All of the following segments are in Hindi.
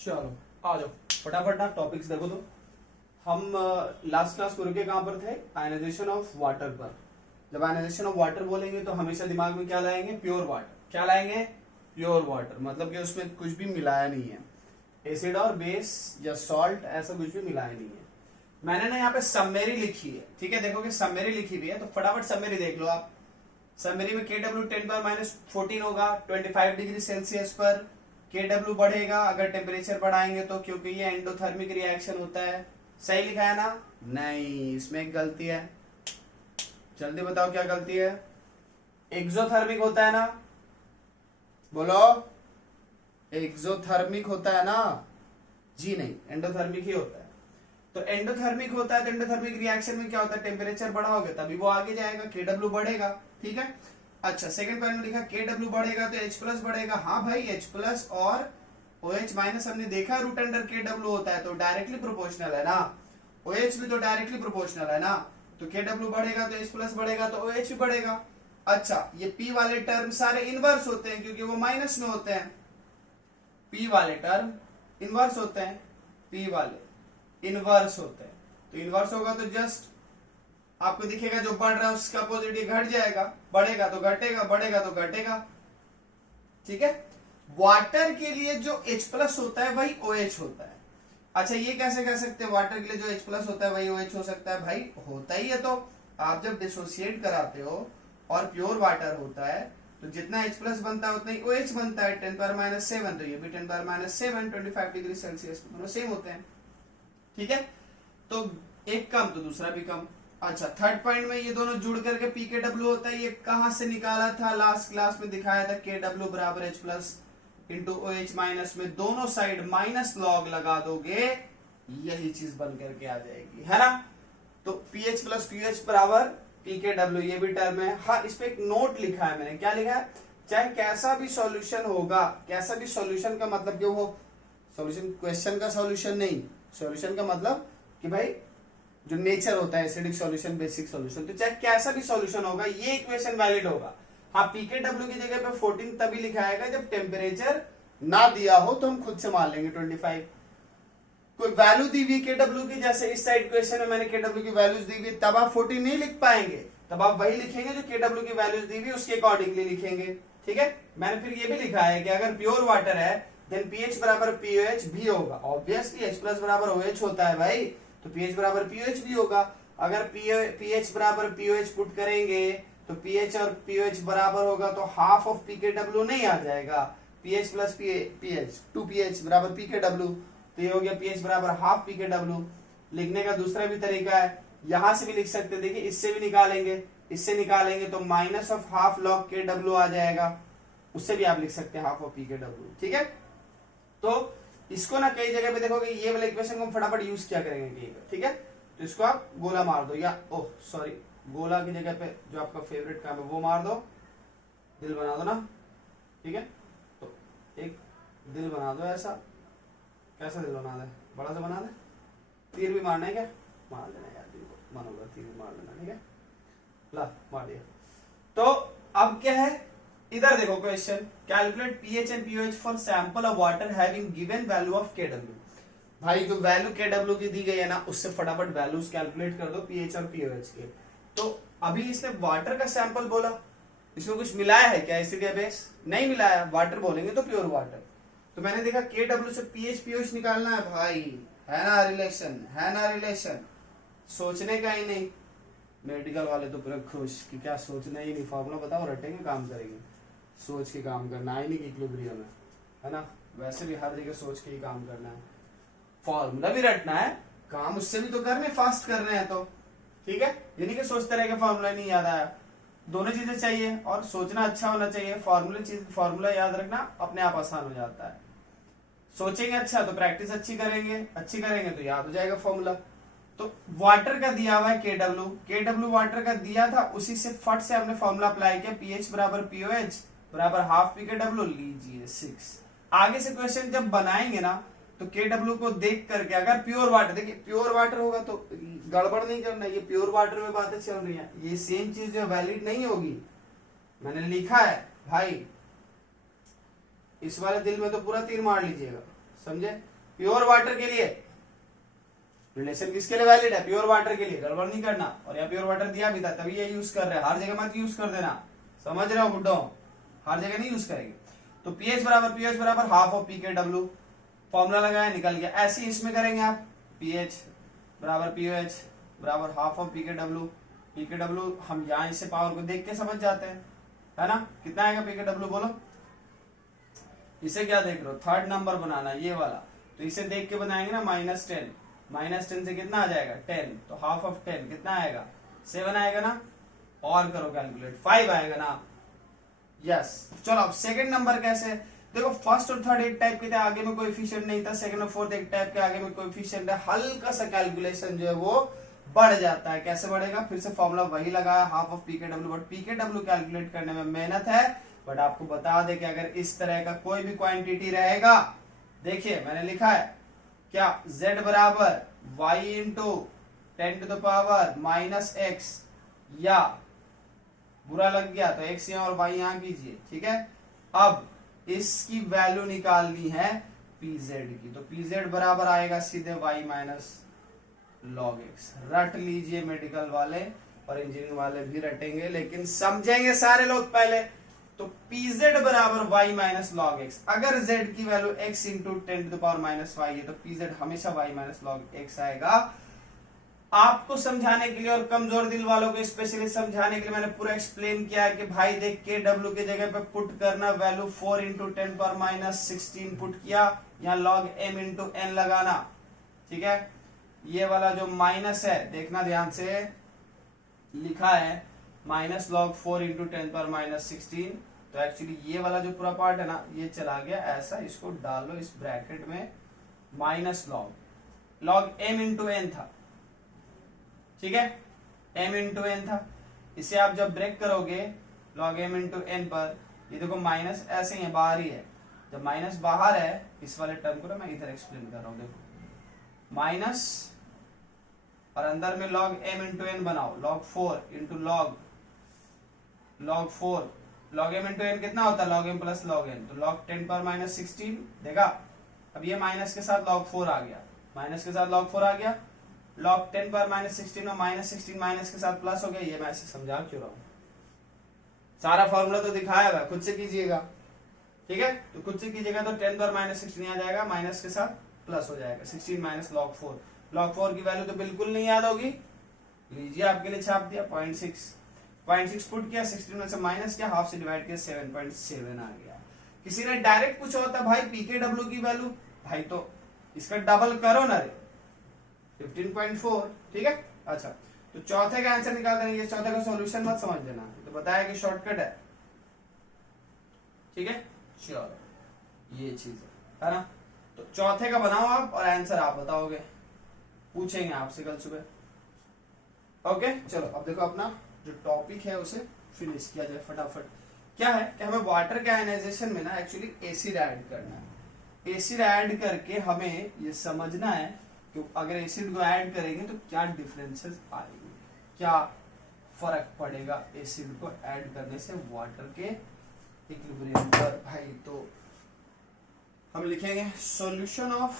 चलो आ जाओ फटाफट ना टॉपिक्स देखो। तो हम लास्ट क्लास को रुके कहां पर थे? आयनाइजेशन ऑफ वाटर पर। जब आयनाइजेशन ऑफ वाटर बोलेंगे तो हमेशा दिमाग में क्या लाएंगे? Pure water. क्या लाएंगे? प्योर वाटर, मतलब कि उसमें कुछ भी मिलाया नहीं है, एसिड और बेस या सॉल्ट ऐसा कुछ भी मिलाया नहीं है। मैंने ना यहाँ पे समरी लिखी है, ठीक है? देखो कि समरी लिखी हुई है तो फटाफट समरी देख लो आप। समरी में KW 10⁻14 होगा 25 डिग्री सेल्सियस पर। KW बढ़ेगा अगर टेम्परेचर बढ़ाएंगे तो, क्योंकि ये एंडोथर्मिक रिएक्शन होता है। सही लिखा है ना? नहीं, इसमें एक गलती है। जल्दी बताओ क्या गलती है? एक्सोथर्मिक होता है ना? बोलो, एक्सोथर्मिक होता है ना? जी नहीं, एंडोथर्मिक ही होता है। तो एंडोथर्मिक होता है तो एंडोथर्मिक रिएक्शन में क्या होता है? टेम्परेचर बढ़ाओगे तभी वो आगे जाएगा, KW बढ़ेगा, ठीक है? अच्छा, सेकंड पॉइंट में लिखा KW बढ़ेगा तो H+ बढ़ेगा। हाँ भाई, H+ और OH- हमने देखा रूट अंडर KW होता है तो डायरेक्टली प्रोपोर्शनल है ना। OH भी तो डायरेक्टली प्रोपोर्शनल है ना। तो KW बढ़ेगा तो H+ बढ़ेगा तो OH भी बढ़ेगा। अच्छा, ये P वाले टर्म सारे इनवर्स होते हैं क्योंकि वो माइनस में होते हैं। P वाले टर्म इनवर्स होते हैं, P वाले इनवर्स होते हैं। तो इनवर्स होगा तो जस्ट आपको दिखेगा जो बढ़ रहा है उसका अपोजिट ये घट जाएगा, बढ़ेगा तो घटेगा, बढ़ेगा तो घटेगा, ठीक है? वाटर के लिए जो H+ होता है वही OH होता है। अच्छा, ये कैसे कह सकते हैं वाटर के लिए जो H+ होता है वही OH हो सकता है? भाई होता ही है। तो आप जब डिसोसिएट कराते हो और प्योर वाटर होता है तो जितना H+ बनता है उतना ही OH बनता है। 10⁻7 तो ये भी 10⁻7 25 डिग्री सेल्सियस दोनों सेम होते हैं, ठीक है? तो एक कम तो दूसरा भी कम। अच्छा, थर्ड पॉइंट में ये दोनों जुड़ करके PKW होता है। ये कहां से निकाला था? लास्ट क्लास में दिखाया था। KW बराबर H+ इंटू OH- में दोनों साइड माइनस लॉग लगा दोगे, यही चीज बन करके आ जाएगी, है ना? तो PH + PH बराबर PKW, ये भी टर्म है। हाँ, इस पे एक नोट लिखा है मैंने। क्या लिखा है? चाहे कैसा भी सॉल्यूशन होगा, कैसा भी सॉल्यूशन का मतलब जो हो, सॉल्यूशन क्वेश्चन का सॉल्यूशन नहीं, सॉल्यूशन का मतलब कि भाई जो नेचर होता है, एसिडिक सॉल्यूशन, बेसिक सॉल्यूशन, तो चाहे कैसा भी सॉल्यूशन होगा ये इक्वेशन वैलिड होगा। हाँ, PKW की जगह पे 14 तभी लिखाएगा जब टेम्परेचर ना दिया हो तो हम खुद से मान लेंगे 25। कोई वैल्यू दी हुई KW की, जैसे इस साइड क्वेश्चन में मैंने KW की वैल्यूज दी हुई, तब आप 14 नहीं लिख पाएंगे, तब आप वही लिखेंगे जो KW की वैल्यूज दी हुई उसके अकॉर्डिंगली लिखेंगे, ठीक है? मैंने फिर ये भी लिखा है कि अगर प्योर वाटर है देन pH बराबर POH भी होगा। ऑब्वियसली H+ बराबर OH होता है भाई, तो pH बराबर POH भी होगा। अगर pH बराबर POH पुट करेंगे तो pH और POH बराबर होगा तो हाफ ऑफ PKW नहीं आ जाएगा। pH + pH 2pH बराबर PKW, तो ये हो गया pH बराबर हाफ PKW। लिखने का दूसरा भी तरीका है, यहां से भी लिख सकते हैं। देखिए, इससे भी निकालेंगे, इससे निकालेंगे तो minus of half log KW आ जाएगा, उससे भी आप लिख सकते हैं हाफ ऑफ PKW, ठीक है? तो इसको ना कई जगह पे देखोगे ये वाला इक्वेशन को हम फटाफट यूज क्या करेंगे, ठीक है? तो इसको आप गोला मार दो, या ओह सॉरी, गोला की जगह पे जो आपका फेवरेट काम है वो मार दो, दिल बना दो ना, ठीक है? तो एक दिल बना दो ऐसा। कैसा दिल बना दे? बड़ा सा बना दे। तीर भी मारना है क्या? मार देना यार, दिल को मानोगा, तीर भी मार देना, ठीक है? ला, मार दिया। तो अब क्या है, इधर देखो question, calculate pH and pOH for sample of water having given value of KW। भाई जो वैल्यू KW की दी गई है ना, उससे फटाफट वैल्यूज कैलकुलेट कर दो pH और pOH के। तो अभी इसने वाटर का सैंपल बोला, इसमें कुछ मिलाया है क्या एसिड या बेस? नहीं मिलाया, वाटर बोलेंगे तो प्योर वाटर। तो मैंने देखा KW से pH pOH निकालना है भाई, है ना रिलेशन, है ना रिलेशन, सोचने का ही नहीं। मेडिकल वाले तो पूरे खुश कि क्या सोचना ही नहीं, फॉर्मूला बताओ रटेंगे, काम करेंगे, सोच के काम करना है नहीं कि इक्विलिब्रियम में, है ना? वैसे भी हर जगह सोच के ही काम करना है, फॉर्मूला भी रटना है, काम उससे भी तो करने, फास्ट कर रहे हैं तो, ठीक है? यानी कि सोचते रहे फॉर्मूला नहीं याद आया। दोनों चीजें चाहिए और सोचना अच्छा होना चाहिए। फॉर्मूला याद रखना अपने आप आसान हो जाता है। सोचेंगे अच्छा तो प्रैक्टिस अच्छी करेंगे तो याद हो जाएगा फॉर्मूला। तो वाटर का दिया हुआ है KW वाटर का दिया था, उसी से फट से हमने फॉर्मूला अप्लाई किया, pH बराबर POH बराबर हाफ PKW, लीजिए 6। आगे से क्वेश्चन जब बनाएंगे ना तो KW को देख करके, अगर प्योर वाटर, देखिए प्योर वाटर होगा तो गड़बड़ नहीं करना, ये प्योर वाटर में बातें चल रही हैं, ये सेम चीज जो वैलिड नहीं होगी। मैंने लिखा है भाई, इस वाले दिल में तो पूरा तीर मार लीजिएगा, समझे? प्योर वाटर के लिए रिलेशन किसके लिए वैलिड है? प्योर वाटर के लिए, गड़बड़ नहीं करना। और यहाँ प्योर वाटर दिया भी था तभी ये यूज कर रहे हैं, हर जगह मत यूज कर देना, समझ रहे हो बुड्ढो? हर जगह नहीं यूज करेंगे। तो पीएच बराबर हाफ ऑफ पी के डब्ल्यू, फॉर्मूला लगाया निकल गया। ऐसे ही इसमें करेंगे आप, पीएच बराबर पीओएच बराबर हाफ ऑफ पी के डब्ल्यू। पी के डब्ल्यू हम यहाँ इससे पावर को देख के समझ जाते हैं, है ना? कितना आएगा पी के डब्ल्यू बोलो? इसे क्या देख रहे हो? थर्ड नंबर बनाना ये वाला, तो इसे देख के बनाएंगे ना, -10, -10 से कितना आ जाएगा? 10, तो हाफ ऑफ 10 कितना आएगा? 7 आएगा ना? और करो कैलकुलेट, 5 आएगा ना? यस। चलो अब सेकंड नंबर कैसे? देखो फर्स्ट और थर्ड एक टाइप के थे, आगे में कोएफिशिएंट नहीं था। सेकंड और फोर्थ एक टाइप के, आगे में कोएफिशिएंट है। हल्का सा कैलकुलेशन जो है वो बढ़ जाता है। कैसे बढ़ेगा? फिर से फॉर्मूला वही लगाया, हाफ ऑफ पी के डब्ल्यू। बट पी के डब्ल्यू कैलकुलेट करने में मेहनत है, बट आपको बता दे कि अगर इस तरह का कोई भी क्वांटिटी रहेगा, देखिए मैंने लिखा है क्या, z बराबर y इंटू 10⁻⁻x, या बुरा लग गया तो x यहाँ और y यहाँ कीजिए, ठीक है? अब इसकी वैल्यू निकालनी है pz की, तो pz बराबर आएगा सीधे y माइनस log x। रट लीजिए मेडिकल वाले और इंजीनियरिंग वाले भी रटेंगे, लेकिन समझेंगे सारे लोग पहले। तो pz बराबर y माइनस log x, अगर z की वैल्यू x इंटू 10⁻⁻y है तो pz हमेशा y माइनस log x आएगा। आपको समझाने के लिए और कमजोर दिल वालों को स्पेशली समझाने के लिए मैंने पूरा एक्सप्लेन किया है कि भाई देख के डब्ल्यू के जगह पे पुट करना, वैल्यू 4 इंटू 10⁻16 पुट किया, यहाँ log m इंटू n लगाना, ठीक है? ये वाला जो माइनस है देखना ध्यान से, लिखा है माइनस log 4 इंटू 10⁻16, तो एक्चुअली ये वाला जो पूरा पार्ट है ना ये चला गया ऐसा, इसको डालो इस ब्रैकेट में, minus log m into n था, ठीक है? m इंटू n था। इसे आप जब ब्रेक करोगे log m इंटू n पर, ये देखो माइनस ऐसे ही है, बाहर ही है। जब माइनस बाहर है, इस वाले टर्म को ना मैं इधर एक्सप्लेन कर रहा हूं, देखो माइनस और अंदर में log m इंटू n बनाओ, log 4 into log 4, log m into n कितना होता है? log m plus log n, तो log 10⁻16 देखा? अब ये माइनस के साथ log 4 आ गया, माइनस के साथ log 4 आ गया, log 10⁻16 और -16 माइनस के साथ प्लस हो गया। ये मैं ऐसे समझा क्यों रहा हूं? सारा फॉर्मूला तो दिखाया हुआ है, खुद से कीजिएगा, ठीक है? तो खुद से कीजिएगा तो 10⁻16 आ जाएगा, माइनस के साथ प्लस हो जाएगा, 16 माइनस log 4। log 4 की वैल्यू तो बिल्कुल नहीं याद होगी, लीजिए आपके लिए छाप दिया, 0.6 पुट किया, 16 में से माइनस किया, हाफ से डिवाइड किया, 7.7 आ गया। किसी ने डायरेक्ट पूछा होता भाई pKw की वैल्यू, भाई तो इसका डबल करो ना रे, 15.4, ठीक है? अच्छा, तो चौथे का आंसर निकाल देंगे, चौथे का सॉल्यूशन मत समझ लेना, तो बताया कि शॉर्टकट है, ठीक है? चलो ये चीज है ना? तो चौथे का बनाओ आप और आंसर आप बताओगे, पूछेंगे आपसे कल सुबह। ओके चलो अब देखो अपना जो टॉपिक है उसे फिनिश किया जाए फटाफट। क्या है कि हमें वाटर के आयनाइजेशन में ना एक्चुअली एसिड ऐड करना है। एसिड ऐड करके हमें ये समझना है कि अगर एसिड को ऐड करेंगे तो क्या डिफरेंसेस आएंगे, क्या फर्क पड़ेगा एसिड को ऐड करने से वाटर के इक्विलिब्रियम पर। भाई तो हम लिखेंगे solution of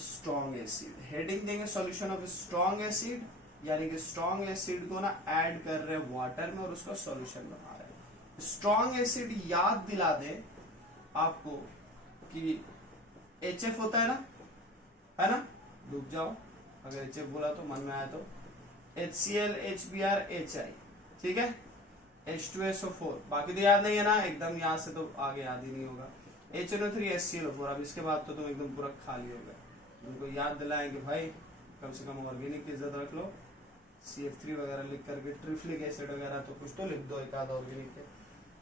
strong acid, heading देंगे सॉल्यूशन ऑफ स्ट्रॉन्ग एसिड, यानी कि स्ट्रॉन्ग एसिड को ना ऐड कर रहे वाटर में और उसका सॉल्यूशन बना रहे हैं। स्ट्रॉन्ग एसिड याद दिला दे आपको कि HF होता है ना, डूब जाओ अगर HF बोला तो मन में आया तो, HCl HBr HI, ठीक है, H2SO4, बाकी तो याद नहीं है ना एकदम, यहाँ से तो आगे याद ही नहीं होगा, HNO3 HCl4। अब इसके बाद तो तुम एकदम पूरा खाली हो गए, उनको याद दिलाएंगे भाई कम से कम ऑर्गेनिक की इज्जत रख लो, CF3 वगैरह लिख करके, ट्रिफ्लिक एसिड वगैरह तो कुछ तो लिख दो एक आध ऑर्गेनिक के,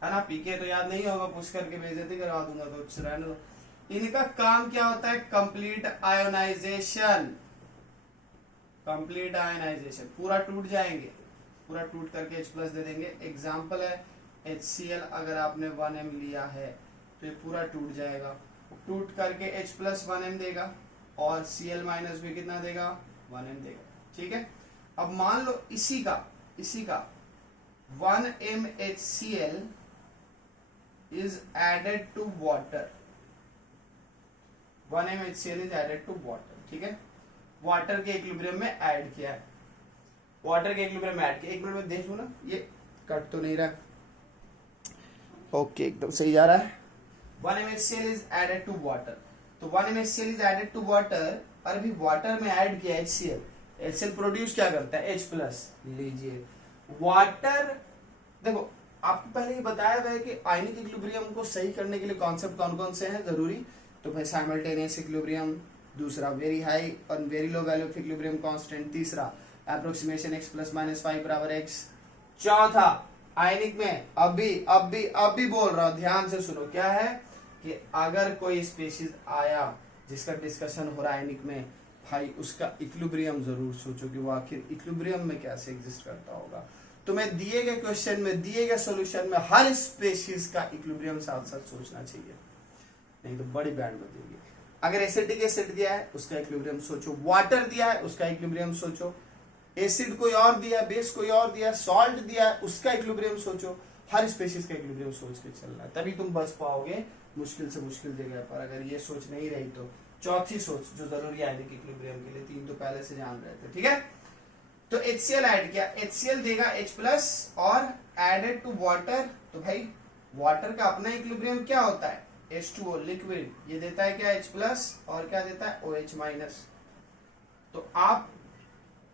है ना? पीके तो याद नहीं होगा, पूछ करके बेइज्जती करवा दूंगा तो रहने दो। इनका काम क्या होता है? कंप्लीट आयोनाइजेशन, कंप्लीट आयोनाइजेशन, पूरा टूट जाएंगे, पूरा टूट करके H+ दे देंगे। एग्जाम्पल है HCl, अगर आपने 1m लिया है तो ये पूरा टूट जाएगा, टूट करके H+ 1m देगा और Cl- भी कितना देगा? 1m देगा, ठीक है? अब मान लो इसी का 1m HCl is added to water, 1 MHCl is added to water, ठीक है, वाटर के इक्विलिब्रियम में ऐड किया है, वाटर के इक्विलिब्रियम में ऐड किया। एक मिनट में देख लूं ना, ये कट तो नहीं रहा, ओके एकदम सही जा रहा है। 1 MHCl is added to water, तो 1 MHCl is added to water, और अभी वाटर में ऐड किया HCl, HCl प्रोड्यूस क्या करता है H प्लस, लीजिए वाटर, देखो आपको पहले ही बताया हुआ है कि आयनिक इक्विलिब्रियम को सही करने के लिए कॉन्सेप्ट कौन कौन से हैं जरूरी, तो भाई साइमल्टेनियस इक्विलिब्रियम, दूसरा वेरी हाई और very low value of equilibrium constant, तीसरा अप्रोक्सीमेशन x प्लस माइनस 5 बराबर x, चौथा आयनिक में अभी बोल रहा हूं, ध्यान से सुनो, क्या है कि अगर कोई स्पीशीज आया जिसका डिस्कशन हो रहा है आयनिक में, भाई उसका इक्विलिब्रियम जरूर सोचो कि वो आखिर इक्विलिब्रियम में कैसे एग्जिस्ट करता होगा। तो मैं दिए गए क्वेश्चन में, दिए गए सॉल्यूशन में हर स्पीशीज का इक्विलिब्रियम साथ साथ सोचना चाहिए, नहीं तो बड़ी बैंड बजेगी। अगर एसिडिक एसिड दिया है उसका इक्विलिब्रियम सोचो, वाटर दिया है उसका इक्विलिब्रियम सोचो, एसिड कोई और दिया, बेस कोई और दिया, सॉल्ट दिया है उसका इक्विलिब्रियम सोचो, हर स्पीशीज का इक्विलिब्रियम सोच के चलना है, तभी तुम बच पाओगे मुश्किल से मुश्किल जगह पर। अगर ये सोच नहीं रही तो चौथी सोच जो जरूरी है आयनिक इक्विलिब्रियम के लिए, तीन तो पहले से जान रहे थे, ठीक है। तो HCl ऐड किया, HCl देगा H प्लस और एडेड टू वाटर, तो भाई वाटर का अपना इक्विलिब्रियम क्या होता है H2O लिक्विड, ये देता है क्या H प्लस और क्या देता है OH माइनस। तो आप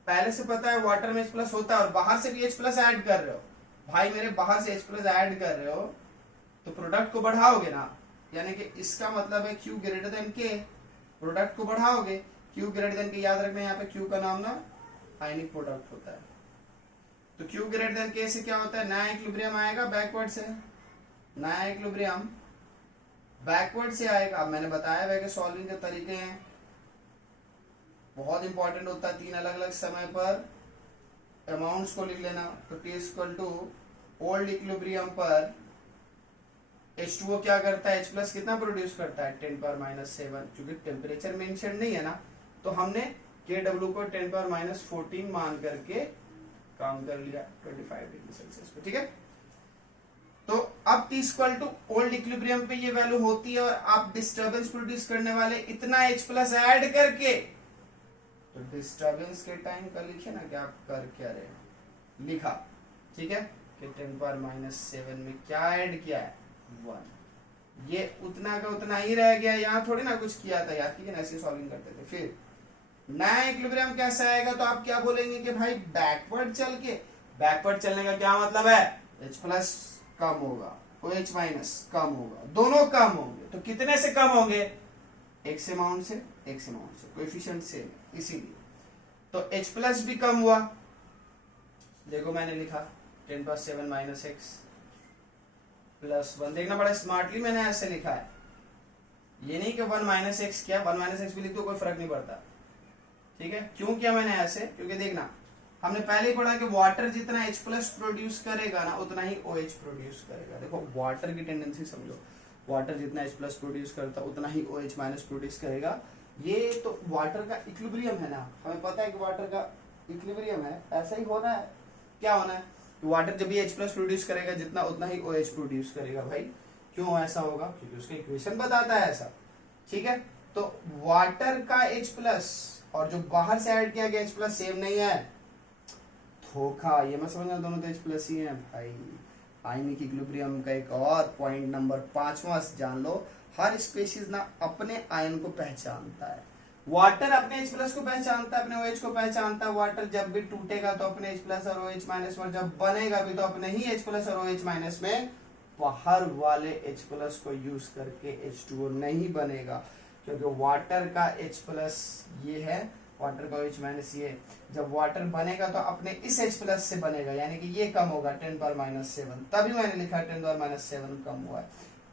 पहले से पता है वाटर में H प्लस होता है और बाहर से भी H प्लस ऐड कर रहे हो, भाई मेरे बाहर से H प्लस ऐड कर रहे हो तो प्रोडक्ट को बढ़ाओगे ना, यानी कि इसका मतलब है Q greater than K, product को बढ़ाओगे, Q ग्रेटर देन K, याद रखना यहाँ पे Q का नाम ना आयनिक प्रोडक्ट होता है, तो Q ग्रेटर देन K से क्या होता है, नया इक्विलिब्रियम आएगा बैकवर्ड से, नया इक्विलिब्रियम बैकवर्ड से आएगा। मैंने बताया है कि सॉल्विंग के तरीके हैं, बहुत इंपॉर्टेंट होता है, तीन अलग अलग समय पर अमाउंट्स को लिख लेना। तो T equal to old equilibrium पर H2O क्या करता है, H प्लस कितना प्रोड्यूस करता है 10 पावर माइनस 7, क्योंकि टेम्परेचर मेंशन नहीं है ना, तो हमने KW को 10 पावर माइनस 14 मान करके काम कर लिया 25 डिग्री सेल्सियस पे, ठीक है। तो अब T equal to old equilibrium पे ये वैल्यू होती है और आप डिस्टर्बेंस प्रोड्यूस करने वाले इतना H प्लस ऐड करके, तो डिस्टर्बेंस के टाइम का लिखे ना कि आप कर क्या रहे, लिखा, ठीक है, कि 10 पावर माइनस 7 में क्या ऐड किया है 1, ये उतना का उतना ही रह गया, यहाँ थोड़ी ना कुछ किया था यार, ठीक है ना, ऐसे सॉल्विंग करते थे। फिर नया इक्विलिब्रियम कैसा आएगा, तो आप क्या बोलेंगे कि भाई बैकवर्ड चल के, बैकवर्ड चलने का क्या मतलब है, H प्लस कम होगा, OH माइनस कम होगा, दोनों कम होंगे, तो कितने से कम होंगे, x अमाउंट से, कोएफिशिएंट सेम, इसीलिए तो H प्लस भी कम हुआ, देखो मैंने लिखा 10 पावर 7 माइनस x प्लस 1, देखना बड़ा स्मार्टली मैंने ऐसे लिखा है, ये नहीं कि 1 माइनस एक्स किया, 1 माइनस एक्स भी लिख दो कोई फर्क नहीं पड़ता, ठीक है। क्यों किया मैंने ऐसे, क्योंकि देखना हमने पहले ही पढ़ा कि वाटर जितना H प्लस प्रोड्यूस करेगा ना उतना ही OH प्रोड्यूस करेगा। देखो वाटर की टेंडेंसी समझो, वाटर जितना H प्लस प्रोड्यूस करता उतना ही OH माइनस प्रोड्यूस करेगा, ये तो वाटर का इक्विलिब्रियम है ना, हमें पता है कि वाटर का इक्विलिब्रियम है, ऐसा ही होना है, क्या होना है, वाटर जब भी H प्लस प्रोड्यूस करेगा जितना उतना ही OH प्रोड्यूस करेगा। भाई क्यों ऐसा होगा, क्योंकि उसका इक्वेशन बताता है ऐसा, ठीक है। तो वाटर का H प्लस और जो बाहर से ऐड किया गया H प्लस सेम नहीं है, धोखा, ये मत समझना दोनों तो H प्लस ही है भाई। आयनिक इक्विलिब्रियम का एक और पॉइंट नंबर 5वां जान लो, हर स्पीशीज ना अपने आयन को पहचानता है, वाटर अपने H प्लस को पहचानता है, अपने OH को पहचानता है, वाटर जब भी टूटेगा तो अपने H प्लस और OH माइनस में, जब बनेगा भी तो अपने ही H प्लस और OH माइनस में, बाहर वाले H प्लस को यूज करके H2O नहीं बनेगा, क्योंकि वाटर का H प्लस ये है, वाटर का OH माइनस ये, जब वाटर बनेगा तो अपने इस H प्लस से बनेगा, यानी कि ये कम होगा 10 पावर माइनस 7, तभी मैंने लिखा 10 पावर माइनस 7 कम हुआ है,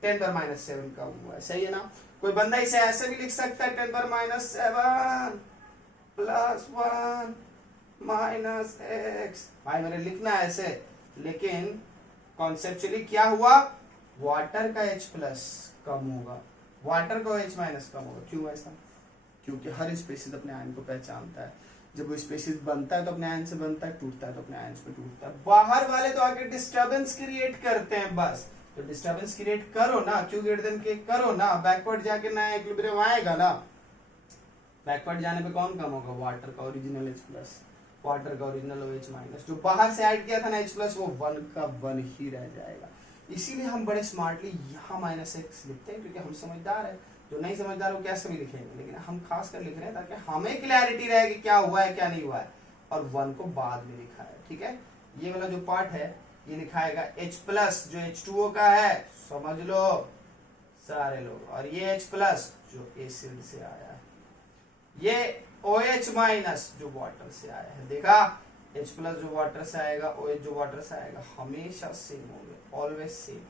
10 पावर माइनस 7 कम हुआ है, सही है ना। कोई बंदा इसे ऐसे भी लिख सकता है 10 power minus 7 plus 1 minus x, भाई मैंने लिखना है ऐसे, लेकिन कॉन्सेप्चुअली क्या हुआ, वाटर का H प्लस कम होगा, वाटर का OH माइनस कम होगा। क्यों ऐसा, क्योंकि हर स्पीशीज अपने आयन को पहचानता है, जब वो स्पीशीज बनता है तो अपने आयन से बनता है, टूटता है तो अपने आयन से टूटता है, बाहर वाले तो आके डिस्टर्बेंस क्रिएट करते हैं बस, तो डिस्टर्बेंस क्रिएट करो ना, क्यू ग्रेटर देन के करो ना, बैकवर्ड जाके नया इक्विलिब्रियम आएगा ना। बैकवर्ड जाने पे कौन कम होगा, वाटर का ओरिजिनल H प्लस, वाटर का ओरिजिनल OH माइनस, जो बाहर से ऐड किया था ना H प्लस वो 1 का 1 ही रह जाएगा। इसीलिए हम बड़े स्मार्टली यहाँ -x लिखते हैं, क्योंकि हम समझदार है। जो नहीं समझदार वो कैसे भी लिखेंगे, लेकिन हम खास कर लिख रहे हैं ताकि हमें क्लैरिटी रहे कि क्या हुआ है क्या नहीं हुआ है, और 1 को बाद में लिखा है। ठीक है, ये वाला जो पार्ट है ये लिखाएगा H प्लस जो H2O का है, समझ लो सारे लोग, और ये H प्लस जो एसिड से आया है, ये OH माइनस जो वाटर से आया है। देखा, H प्लस जो वाटर से आएगा, OH जो वाटर से आएगा, हमेशा सेम होंगे, always same,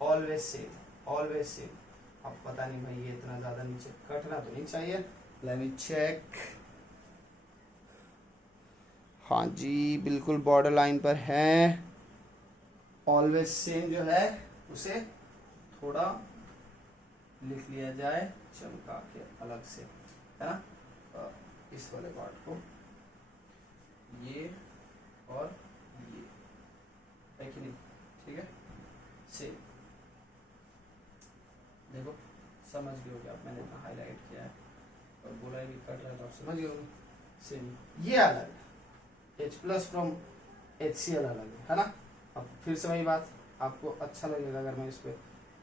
always same, always same. अब पता नहीं भाई ये इतना ज्यादा नीचे कटना तो नहीं चाहिए, लेट मी चेक। हाँ जी बिल्कुल बॉर्डर लाइन पर है, ऑलवेज सेम जो है उसे थोड़ा लिख लिया जाए चमका के अलग से, है ना, इस वाले पार्ट को, ये और ये है कि नहीं, ठीक है, सेम। देखो समझ गए होगे आप, मैंने इतना हाईलाइट किया है और बोला है कि कट रहा है तो आप समझ गए होगे, सेम। ये अलग है, H प्लस फ्रॉम HCl अलग है ना। अब फिर से वही बात, आपको अच्छा लगेगा अगर मैं इस पे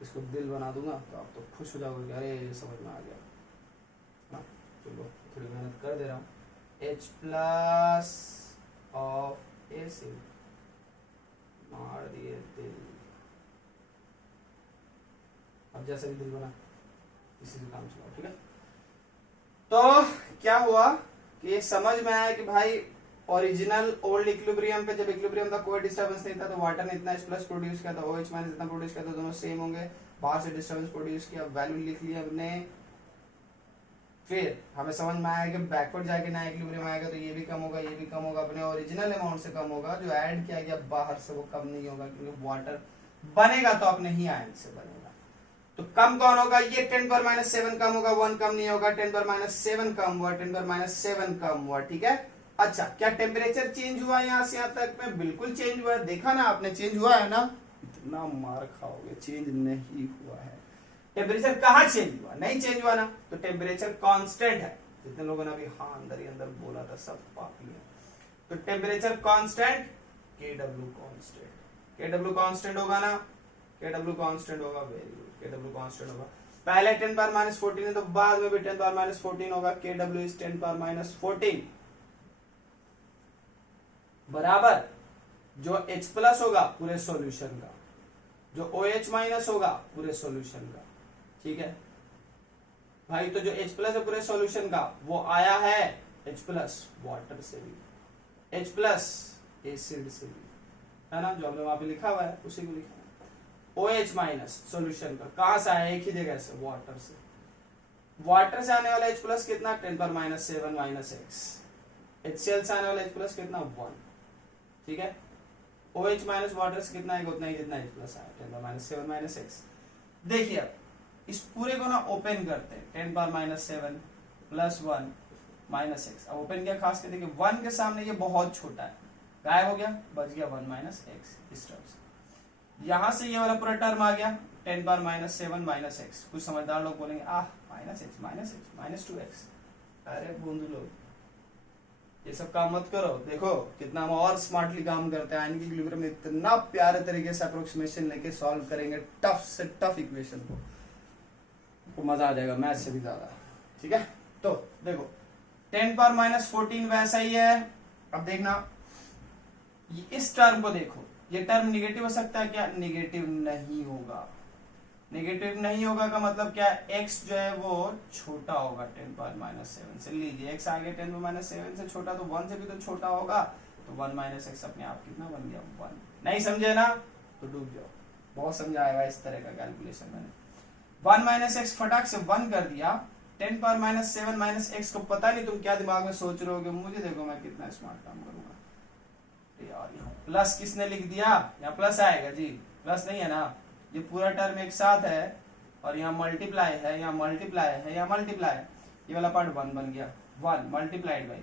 इसको दिल बना दूंगा तो आप तो खुश हो जाओगे, अरे ये समझ में आ गया ना। चलो थोड़ी मेहनत कर दे रहा हूँ, H प्लस ऑफ एसिड मार दिए दिल, अब जैसे भी दिल बना इसी से काम चलाओ, ठीक है। तो क्या हुआ कि समझ में आया कि भाई ओरिजिनल ओल्ड इक्विलिब्रियम पे जब इक्विलिब्रियम था कोई डिस्टर्बेंस नहीं था, तो वाटर ने इतना H प्लस प्रोड्यूस किया था, OH माइनस इतना प्रोड्यूस किया था, दोनों सेम होंगे, बाहर से डिस्टर्बेंस प्रोड्यूस किया, वैल्यू लिख लिया हमने। फिर हमें समझ में आया कि बैकवर्ड जाके नया इक्विलिब्रियम आएगा तो ये भी कम होगा, ये भी कम होगा, अपने ओरिजिनल अमाउंट से कम होगा, जो ऐड किया गया बाहर से वो कम नहीं होगा, क्योंकि वाटर बनेगा तो अपने ही आयन से बनेगा। तो कम कौन होगा, ये 10⁻⁷ कम होगा, 1 कम नहीं होगा, 10⁻⁷ कम हुआ, 10⁻⁷ कम हुआ, ठीक है। अच्छा, क्या टेम्परेचर चेंज हुआ यहाँ से यहाँ तक में, बिल्कुल चेंज हुआ है, देखा ना आपने, चेंज हुआ है ना, इतना मार खाओगे, चेंज नहीं हुआ है। टेम्परेचर कहाँ चेंज हुआ, नहीं चेंज हुआ ना, तो टेम्परेचर कांस्टेंट है। जितने लोगों ने अभी हाँ अंदर ही अंदर बोला था सब पापी है। तो temperature constant, KW constant, KW constant होगा ना, KW कांस्टेंट होगा, वेरी गुड, KW कांस्टेंट होगा। पहले 10⁻⁴ है तो बाद में भी 10⁻⁴ होगा, KW इज 10⁻⁴ बराबर जो H प्लस होगा पूरे सॉल्यूशन का, जो OH माइनस होगा पूरे सॉल्यूशन का, ठीक है भाई। तो जो H प्लस है पूरे सॉल्यूशन का वो आया है H प्लस वाटर से भी, H प्लस एसिड से भी, है ना, जो हमने वहां पे लिखा हुआ है उसी को लिखा है। OH माइनस सॉल्यूशन का कहां से आया, एक ही जगह से, वाटर से। वाटर से आने वाला H प्लस कितना, 10⁻⁷ माइनस x। HCl से आने वाला H प्लस कितना, 1, ठीक है। OH माइनस वाटर से कितना है, उतना ही जितना H प्लस आया, 10⁻⁷ माइनस x। देखिए अब इस पूरे को ना ओपन करते हैं, 10⁻⁷ प्लस 1 माइनस x। अब ओपन किया, खास कर देखिए 1 के सामने ये बहुत छोटा है, गायब हो गया, बच गया 1 माइनस x इस टर्म से। यहां से ये वाला पूरा टर्म आ गया 10⁻⁷ माइनस x। कुछ समझदार लोग बोलेंगे माइनस x माइनस 2x, अरे बूंदू लोग ये सब काम मत करो। देखो कितना हम और स्मार्टली काम करते हैं, आयन की इक्विलिब्रियम में इतना प्यारे तरीके से अप्रोक्सीमेशन लेके सॉल्व करेंगे टफ से टफ इक्वेशन को मजा आ जाएगा, मैथ से भी ज्यादा, ठीक है। तो देखो 10⁻⁴ वैसा ही है। अब देखना इस टर्म को देखो, ये टर्म निगेटिव हो सकता है क्या, निगेटिव नहीं होगा। नेगेटिव नहीं होगा का मतलब क्या, x जो है वो छोटा होगा 10⁻⁷ से। लीजिए x आगे 10⁻⁷ से छोटा, तो 1 से भी तो छोटा होगा, तो 1 माइनस x अपने आप कितना बन गया, 1। नहीं समझे ना तो डूब जाओ, बहुत समझाएगा इस तरह का कैलकुलेशन मैंने। 1 माइनस x फटाक से 1 कर दिया, 10⁻⁷ माइनस x को पता नहीं तुम क्या दिमाग में सोच रहे होगे, मुझे देखो मैं कितना स्मार्ट काम करूंगा। यार यहाँ प्लस किसने लिख दिया, यहाँ प्लस आएगा जी, प्लस नहीं है ना, ये पूरा टर्म एक साथ है और यहाँ मल्टीप्लाई है, यहाँ मल्टीप्लाई है, यहाँ मल्टीप्लाई है, ये वाला पार्ट 1 बन गया, 1 मल्टीप्लाइड बाई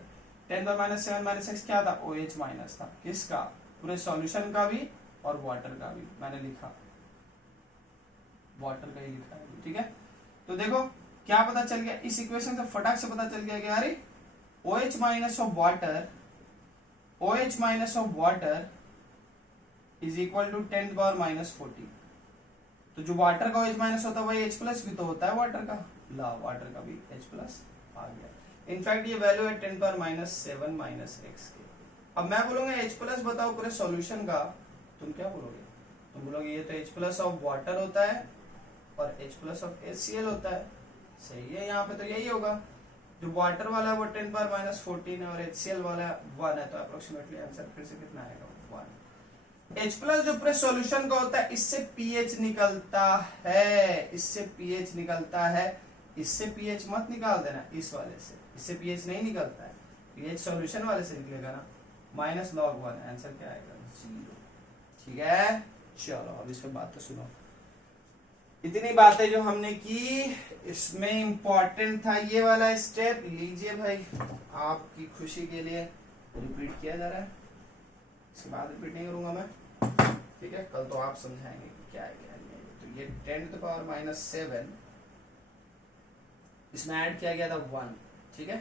10⁻⁷ माइनस x क्या था, OH माइनस था, किसका, पूरे सॉल्यूशन का भी और वाटर का भी। मैंने लिखा वाटर का ही लिखा है, ठीक है। तो देखो क्या पता चल गया इस इक्वेशन से, फटाक से पता चल गया कि अरे OH minus of water, OH minus of water is equal to 10⁻⁻14। तो जो वाटर का OH माइनस होता है वही H प्लस भी तो होता है वाटर का, ला वाटर का भी H प्लस आ गया। इनफैक्ट ये वैल्यू है 10⁻⁷ माइनस x के। अब मैं बोलूंगा H प्लस बताओ पूरे सॉल्यूशन का, तुम क्या बोलोगे? तुम बोलोगे ये तो H प्लस ऑफ वाटर होता है और H प्लस ऑफ HCl होता है, सही है। यहाँ पे तो यही होगा, जो वाटर वाला है वो 10⁻⁻14 है और HCl वाला 1 है, तो अप्रोक्सीमेटली आंसर फिर से कितना आएगा? 1। H प्लस जो पूरे सॉल्यूशन का होता है इससे pH निकलता है, इससे pH निकलता है, इससे pH मत निकाल देना, इस वाले से, इससे pH नहीं निकलता है, pH सॉल्यूशन वाले से निकलेगा ना, -log1। आंसर क्या आएगा? 0, ठीक है। चलो अब इस पे बात तो सुनो। इतनी बातें जो हमने की, इसमें इंपॉर्टेंट था ये वाला स्टेप, लीजिए भाई आपकी खुशी के लिए रिपीट किया जा रहा है, इसके बाद रिपीट नहीं करूंगा मैं, ठीक है। कल तो आप समझाएंगे कि क्या है क्या नहीं। तो ये 10⁻⁷ इसमें ऐड किया गया था 1, ठीक है।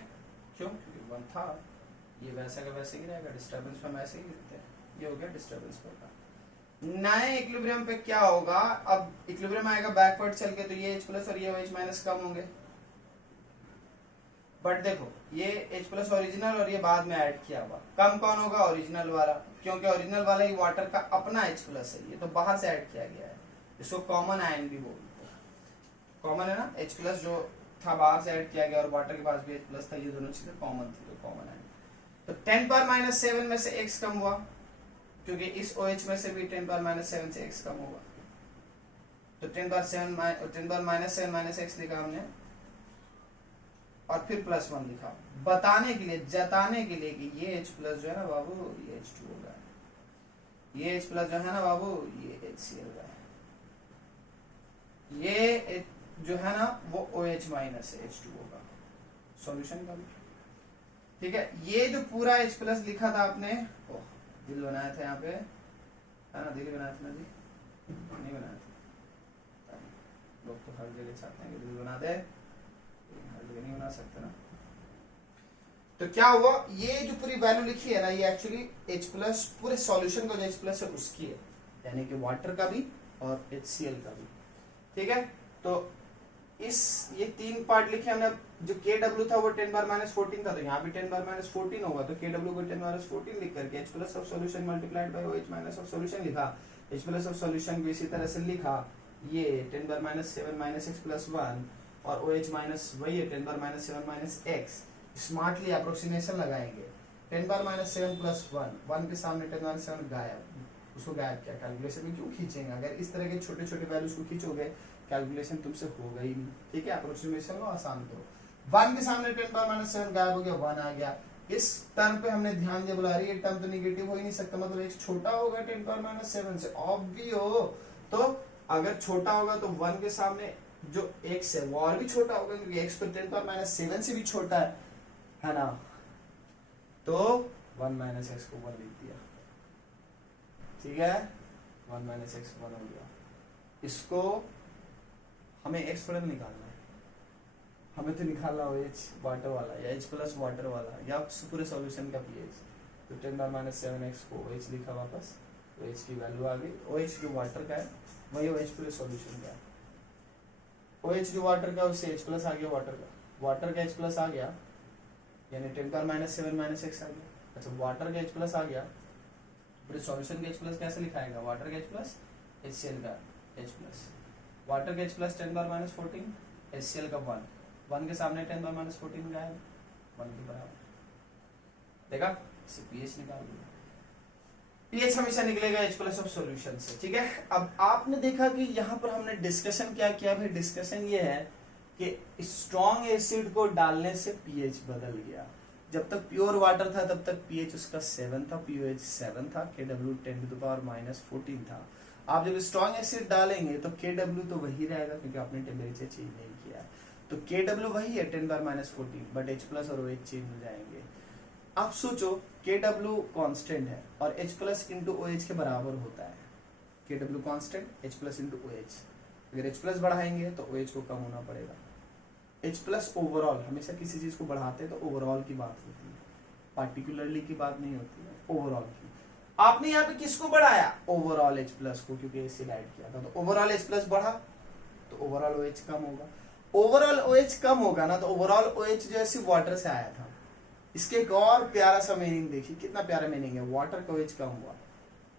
क्यों? क्योंकि 1 था, ये वैसा का वैसे ही रहेगा, डिस्टर्बेंस में वैसे ही गिरते हैं, ये हो गया डिस्टर्बेंस का। नए इक्विलिब्रियम पे क्या होगा? अब इक्विलिब्रियम आएगा बैकवर्ड चल के, तो ये H प्लस और ये OH माइनस कम होंगे, बट देखो ये H प्लस ओरिजिनल और ये बाद में ऐड किया हुआ, कम कौन होगा? ओरिजिनल वाला, क्योंकि ओरिजिनल वाला ही वाटर का अपना H प्लस है, ये तो बाहर से ऐड किया गया है, इसको कॉमन आयन भी बोलते हैं। कॉमन है ना, H प्लस जो था बाहर से ऐड किया गया और वाटर के पास भी H प्लस था, ये दोनों चीजें कॉमन थी, तो कॉमन आयन। तो 10⁻⁷ में से x कम हुआ, क्योंकि इस OH में से भी 10⁻⁷ से x कम होगा, तो 10⁻⁷ माइनस x लिखा हमने और फिर +1 लिखा, बताने के लिए, जताने के लिए कि ये H प्लस जो है ना बाबू ये H2 होगा, ये H प्लस जो है ना बाबू ये HCl होगा, ये जो है ना वो OH माइनस से H2 होगा, सॉल्यूशन का भी, ठीक है। ये जो पूरा H प्लस लिखा था आपने, दिल बनाया था यहाँ पे, है ना, दिल बनाया था ना जी? नहीं बनाया था, लोग तो हर जगह चाहते हैं कि दिल बना दे, हर जगह नहीं बना सकते ना। तो क्या हुआ, ये जो पूरी वैल्यू लिखी है ना, ये एक्चुअली H प्लस पूरे सॉल्यूशन का जो H प्लस है उसकी है, यानी कि वाटर का भी और HCl का भी, ठीक है। तो ये 3 पार्ट लिखे हमने। जो KW था वो 10⁻⁴ था, तो यहाँ भी 10⁻⁴ होगा, तो KW को 10⁻⁴ लिख करके H plus of solution multiplied by OH minus of solution लिखा, H प्लस ऑफ सॉल्यूशन को इसी तरह से लिखा, ये 10⁻⁷ माइनस x प्लस 1 और OH माइनस वही है 10⁻⁷ माइनस x। स्मार्टली अप्रोक्सीमेशन लगाएंगे, 10⁻⁷ प्लस 1 के सामने 10⁻⁷ गायब, उसको गायब किया, कैलकुलेशन में क्यों खींचेंगे? अगर इस तरह के छोटे छोटे वैल्यूज को खींचोगे कैलकुलेशन तुमसे होगा ही नहीं, ठीक है। अप्रोक्सीमेशन को आसान करो, 1 के सामने 10⁻⁷ गायब हो गया, 1 आ गया। इस टर्म पे हमने ध्यान दिया, बोला अरे ये टर्म तो नेगेटिव हो ही नहीं सकता, मतलब एक छोटा होगा 10⁻⁷ से, ऑब्वियस। तो अगर छोटा होगा तो 1 के सामने जो x है वो और भी छोटा होगा, क्योंकि x तो 10⁻⁷ से भी छोटा है ना। तो 1 माइनस x को 1 लिख दिया, ठीक है, 1 माइनस x 1 हो गया। इसको हमें x थोड़ा निकालना है, हमें तो निकालना OH वाटर वाला या H प्लस वाटर वाला या पूरे सॉल्यूशन का pH। तो 10⁻⁷x को OH लिखा वापस, तो H की वैल्यू आ गई। OH जो वाटर का है वही OH पूरे सॉल्यूशन का है, OH जो वाटर का उससे H प्लस आ गया, वाटर का H प्लस आ गया, यानी 10⁻⁷ माइनस x आ गया। अच्छा, वाटर का H प्लस आ गया, पूरे सॉल्यूशन का H प्लस कैसे लिखाएगा? वाटर का H प्लस HCl का H प्लस, वाटर का H प्लस 10⁻⁴, HCl का 1 के सामने 10⁻⁴ गायब, 1 के बराबर, देखा, इससे pH निकाल दिया। pH हमेशा निकलेगा H प्लस ऑफ सॉल्यूशन से, ठीक है। अब आपने देखा कि यहाँ पर हमने डिस्कशन क्या किया भाई? डिस्कशन ये है कि स्ट्रॉन्ग एसिड को डालने से pH बदल गया। जब तक प्योर वाटर था तब तक pH उसका 7 था, pOH 7 था, KW 10⁻⁻14 था। आप जब स्ट्रॉन्ग एसिड डालेंगे तो KW तो वही रहेगा, क्योंकि आपने टेम्परेचर चेंज नहीं किया है, तो KW वही है 10⁻⁴, बट H प्लस और OH चेंज हो जाएंगे। आप सोचो KW कांस्टेंट है और H प्लस इंटू OH के बराबर होता है, KW constant H plus into OH, अगर H प्लस बढ़ाएंगे तो OH को कम होना पड़ेगा। H प्लस ओवरऑल, हमेशा किसी चीज को बढ़ाते हैं तो ओवरऑल की बात होती है, पार्टिकुलरली की बात नहीं होती है, ओवरऑल की। आपने यहाँ पे किसको बढ़ाया? ओवरऑल H प्लस को, क्योंकि एसिड ऐड किया था, तो ओवरऑल H प्लस बढ़ा तो ओवरऑल OH कम होगा। ओवरऑल OH कम होगा ना, तो ओवरऑल OH जो है सिर्फ वाटर से आया था। इसके एक और प्यारा सा मीनिंग देखिए, कितना प्यारा मीनिंग है, वाटर का OH कम हुआ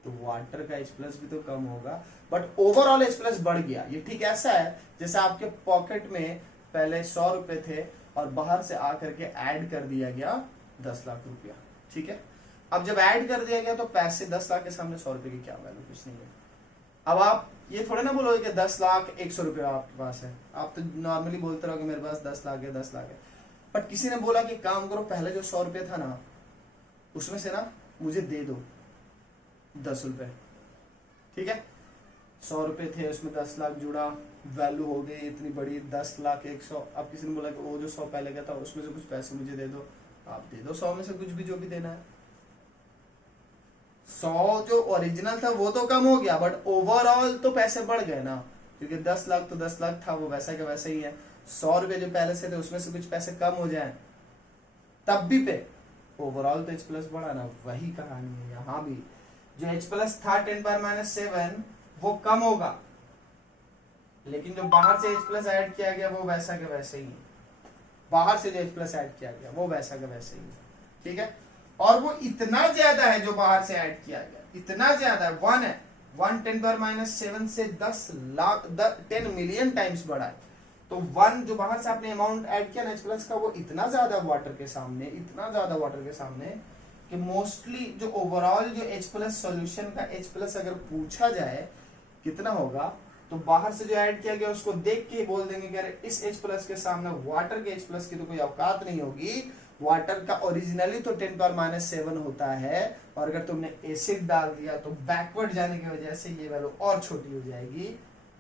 तो वाटर का H प्लस भी तो कम होगा, बट ओवरऑल H प्लस बढ़ गया। ये ठीक ऐसा है जैसे आपके पॉकेट में पहले 100 रुपए थे और बाहर से आकर के ऐड कर दिया गया 10 लाख रुपया, ठीक है। अब जब ऐड कर दिया गया तो पैसे 10 लाख के सामने 100 रुपए की क्या वैल्यू, कुछ नहीं है। अब आप ये थोड़े ना बोलोगे कि 10 लाख 100 रुपये आपके पास है, आप तो नॉर्मली बोलते रहोगे मेरे पास 10 लाख है 10 लाख है। बट किसी ने बोला कि काम करो, पहले जो 100 रुपये था ना उसमें से ना मुझे दे दो 10 रुपए, ठीक है। 100 रुपए थे, उसमें 10 लाख जुड़ा, वैल्यू हो गई इतनी बड़ी 10 लाख 100। अब किसी ने बोला कि वो जो 100 पहले का था उसमें से कुछ पैसे मुझे दे दो, आप दे दो 100 में से कुछ भी, जो भी देना है। 100 जो ओरिजिनल था वो तो कम हो गया, बट ओवरऑल तो पैसे बढ़ गए ना, क्योंकि 10 लाख तो 10 लाख था, वो वैसा का वैसा ही है। 100 रुपए जो पहले से थे उसमें से कुछ पैसे कम हो जाए तब भी पे ओवरऑल तो H प्लस बढ़ा ना, वही कहानी है यहाँ भी। जो H प्लस था 10⁻⁷ वो कम होगा, लेकिन जो बाहर से H प्लस ऐड किया गया वो वैसा के वैसे ही है। बाहर से जो H प्लस ऐड किया गया वो वैसा का वैसे ही है, ठीक है। और वो इतना ज्यादा है जो बाहर से ऐड किया गया, इतना ज्यादा है, 1 है, 1 10⁻⁷ से 10 लाख 10 मिलियन टाइम्स बढ़ा है। तो 1 जो बाहर से आपने अमाउंट ऐड किया ना H प्लस का, वो इतना ज्यादा वाटर के सामने, इतना ज्यादा वाटर के सामने कि मोस्टली जो ओवरऑल जो H प्लस सोल्यूशन का H प्लस अगर पूछा जाए कितना होगा, तो बाहर से जो ऐड किया गया उसको देख के बोल देंगे कि अरे इस H प्लस के सामने वाटर के H प्लस की तो कोई औकात नहीं होगी। वाटर का ओरिजिनली तो 10⁻⁷ होता है, और अगर तुमने एसिड डाल दिया तो बैकवर्ड जाने की वजह से ये वैल्यू और छोटी हो जाएगी,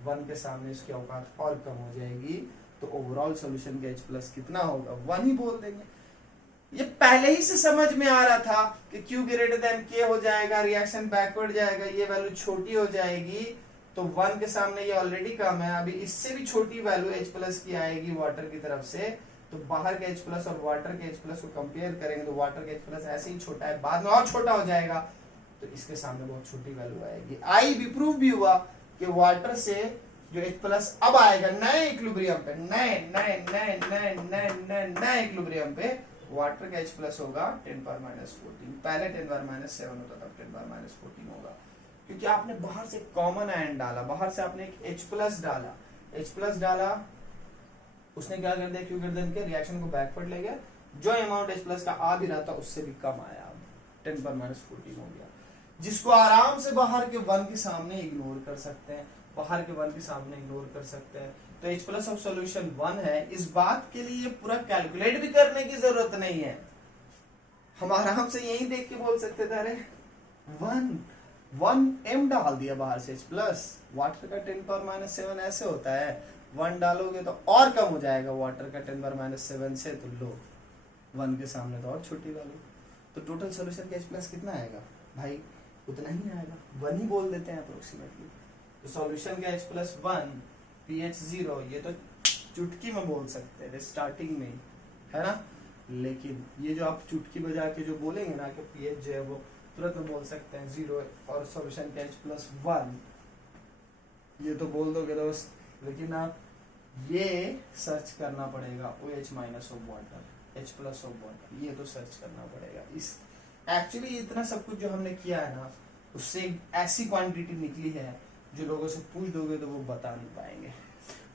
1 के सामने इसकी औकात और कम हो जाएगी। तो ओवरऑल सॉल्यूशन का H प्लस कितना होगा, 1 ही बोल देंगे। ये पहले ही से समझ में आ रहा था कि Q ग्रेटर देन K हो जाएगा, रिएक्शन बैकवर्ड जाएगा, ये वैल्यू छोटी हो जाएगी, तो 1 के सामने ये ऑलरेडी कम है, अभी इससे भी छोटी वैल्यू H प्लस की आएगी वाटर की तरफ से। तो बाहर के H प्लस और वाटर के H प्लस को कंपेयर करेंगे तो वाटर के H प्लस ऐसे ही छोटा है, बाद में और छोटा हो जाएगा, तो इसके सामने बहुत छोटी वैल्यू आएगी। आई भी प्रूव भी हुआ कि वाटर से जो H प्लस अब आएगा नए इक्विलिब्रियम पे, नए इक्विलिब्रियम पे वाटर का H प्लस होगा 10⁻⁴। पहले 10⁻⁷ होता था, 10⁻⁴ होगा, क्योंकि आपने बाहर से कॉमन आयन डाला, बाहर से आपने एक H प्लस डाला, H प्लस डाला, उसने क्या कर दिया, Q ग्रेटर देन के रिएक्शन को बैकवर्ड ले गया, जो अमाउंट H प्लस का आ भी रहा था उससे भी कम आया, 10⁻⁴ हो गया, जिसको आराम से बाहर के 1 के सामने इग्नोर कर सकते हैं, बाहर के 1 के सामने इग्नोर कर सकते हैं। तो H प्लस ऑफ सॉल्यूशन 1 है, इस बात के लिए पूरा कैलकुलेट भी करने की जरूरत नहीं है, हम आराम से यही देख के बोल सकते थे अरे 1 m डाल दिया बाहर से H प्लस, वाटर का 10⁻⁷ ऐसे होता है, 1 डालोगे तो और कम हो जाएगा वाटर का 10⁻⁷ से, तो लो 1 के सामने तो और छोटी वैल्यू, तो टोटल सॉल्यूशन का H प्लस कितना आएगा भाई, उतना ही आएगा, 1 ही बोल देते हैं अप्रोक्सीमेटली। तो सॉल्यूशन का H प्लस 1 pH 0, ये तो चुटकी में बोल सकते हैं स्टार्टिंग में, है ना, लेकिन ये जो आप चुटकी बजा के जो बोलेंगे ना कि pH जो है वो तुरंत में बोल सकते हैं 0, और सॉल्यूशन का H प्लस 1 ये तो बोल दोगे दोस्त, लेकिन आप ये सर्च करना पड़ेगा OH minus of water, H plus of water, ये तो सर्च करना पड़ेगा। इस एक्चुअली इतना सब कुछ जो हमने किया है ना, उससे ऐसी क्वांटिटी निकली है जो लोगों से पूछ दोगे तो वो बता नहीं पाएंगे।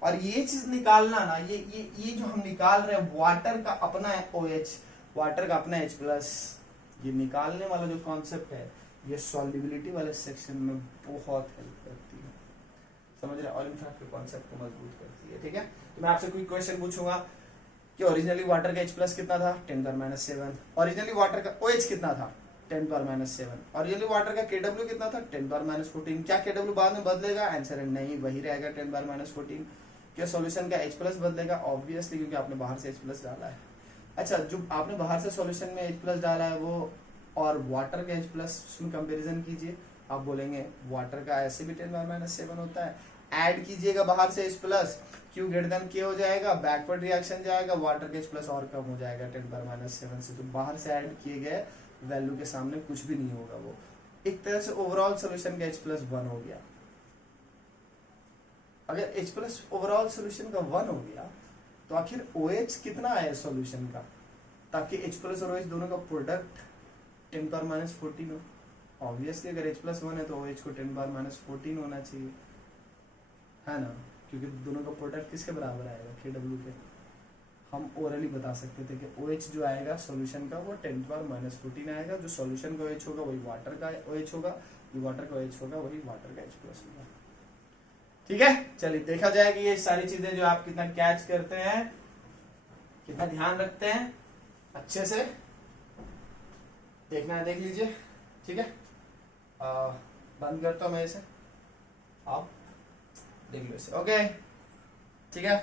और ये चीज निकालना ना, ये जो हम निकाल रहे हैं वाटर का अपना OH, वाटर का अपना H प्लस, ये निकालने वाला जो कॉन्सेप्ट है ये सॉल्युबिलिटी वाले सेक्शन में बहुत हेल्प करती है, समझ रहे, और इनफैक्ट कॉन्सेप्ट को मजबूत करती है, ठीक है। तो मैं आपसे कोई क्वेश्चन पूछूंगा कि ओरिजिनली वाटर का H प्लस कितना था, 10⁻⁷, ओरिजिनली वाटर का OH कितना था, 10⁻⁷, ओरिजिनली वाटर का KW कितना था, 10⁻⁴। क्या KW बाद में बदलेगा, आंसर है नहीं, वही रहेगा 10⁻⁴। क्या सॉल्यूशन का H प्लस बदलेगा, ऑब्वियसली, क्योंकि आपने बाहर से H प्लस डाला है। अच्छा, जो आपने बाहर से सॉल्यूशन में H प्लस डाला है वो और वाटर का H प्लस उसमें कंपेरिजन कीजिए, आप बोलेंगे वाटर का ऐसे भी 10⁻⁷ होता है, ऐड कीजिएगा बाहर से H plus, Q greater than K हो जाएगा, बैकवर्ड रिएक्शन जाएगा, वाटर का H प्लस और कम हो जाएगा 10⁻⁷ से। तो बाहर से ऐड किए गए वैल्यू के सामने कुछ भी नहीं होगा वो। एक तरह से ओवरऑल सोल्यूशन का H प्लस 1 हो गया। अगर H प्लस ओवरऑल सोल्यूशन का 1 हो गया तो आखिर OH कितना आया सोल्यूशन का, ताकि H प्लस और OH दोनों का प्रोडक्ट 10⁻14 हो। ऑब्वियसली अगर H प्लस 1 है तो OH को 10⁻14 होना चाहिए, है ना, क्योंकि दोनों का प्रोडक्ट किसके बराबर आएगा, KW के। हम ओरली बता सकते थे कि OH जो आएगा सॉल्यूशन का वो 10⁻14 आएगा, जो सॉल्यूशन का OH होगा वही वाटर का OH होगा, जो वाटर का OH होगा वही वाटर का H प्लस होगा। ठीक है, चलिए देखा जाए कि ये सारी चीजें जो आप कितना कैच करते हैं, कितना ध्यान रखते हैं, अच्छे से देखना है देख लीजिए। ठीक है, बंद करता हूं मैं इसे, आप देख लो इसे। ओके, ठीक है।